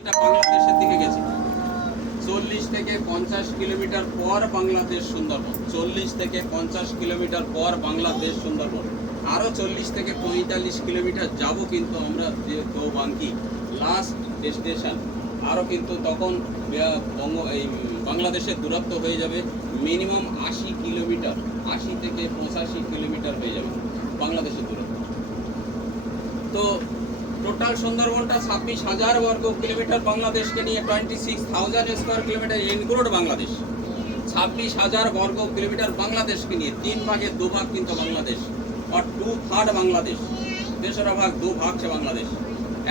এটা বাংলাদেশের দিকে গেছে 40 থেকে 50 কিলোমিটার পর বাংলাদেশ সুন্দরবন। 40 থেকে 50 কিলোমিটার পর বাংলাদেশ সুন্দরবন। আরও 40 থেকে 45 কিলোমিটার যাব কিন্তু আমরা যে দোবাঙ্কি লাস্ট ডেস্টিনেশন। আরও কিন্তু তখন বাংলাদেশের দূরত্ব হয়ে যাবে মিনিমাম 80 কিলোমিটার, 80 থেকে 85 কিলোমিটার হয়ে যাবে বাংলাদেশের দূরত্ব। তো টোটাল সুন্দরবনটা 26,000 বর্গ কিলোমিটার বাংলাদেশকে নিয়ে, 26,000 স্কোয়ার কিলোমিটার ইনক্লুড বাংলাদেশ। 26,000 বর্গ কিলোমিটার বাংলাদেশকে নিয়ে, 3 ভাগের 2 ভাগ কিন্তু বাংলাদেশ, और 2/3 বাংলাদেশ। तेसरा भाग 2 भाग से बांग्लादेश,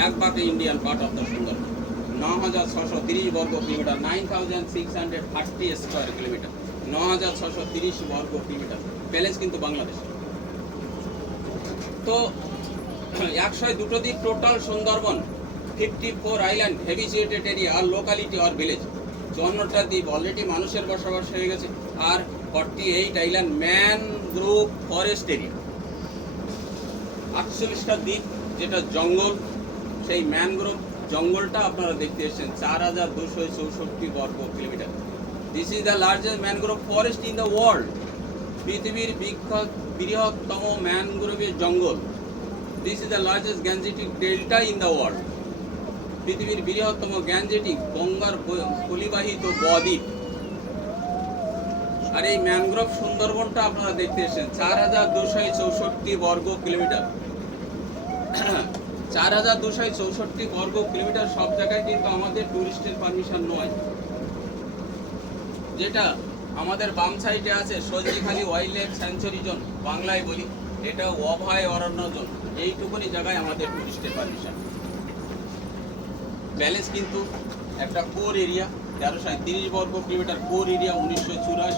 1 भाग Indian part of the Sundarban. 9,630 বর্গ কিলোমিটার, 9,630 স্কোয়ার কিলোমিটার, 9,630 বর্গ কিলোমিটার ব্যালেন্স কিন্তু বাংলাদেশ। তো 102 দ্বীপ টোটাল সুন্দরবন, 54 আইল্যান্ড, হেভিসিটেড এরিয়া আর লোকালিটি আর ভিলেজ। 54টা দ্বীপ অলরেডি মানুষের বসবাস হয়ে গেছে, আর 48 আইল্যান্ড ম্যানগ্রোভ ফরেস্ট এরিয়া। 48টা দ্বীপ যেটা জঙ্গল, সেই ম্যানগ্রোভ জঙ্গলটা আপনারা দেখতে এসেছেন 4,264 বর্গ kilometre. This is the largest mangrove forest in the world. পৃথিবীর বৃহত্তম ম্যানগ্রোভের জঙ্গল। This is the largest Gangetic delta in the world. পৃথিবীর বৃহত্তম গ্যাঞ্জেটিক গঙ্গার পলিবাহিত বদ্বীপ। আর এই ম্যানগ্রোভ সুন্দরবনটা আপনারা দেখতে এসেছেন 4,264 বর্গ কিলোমিটার। 4,264 বর্গ কিলোমিটার সব জায়গায় কিন্তু আমাদের টুরিস্টের পারমিশন নয়। যেটা আমাদের বাম সাইডে আছে সজরিখালি ওয়াইল্ড লাইফ স্যাংচুরি জোন, বাংলায় বলি এটা অভয় অরণ্য জোন। এইটুকুনি জায়গায় আমাদের টুরিস্টের পারমিশন। ব্যালেন্স কিন্তু একটা কোর এরিয়া 1330 বর্গ কিলোমিটার কোর এরিয়া 1984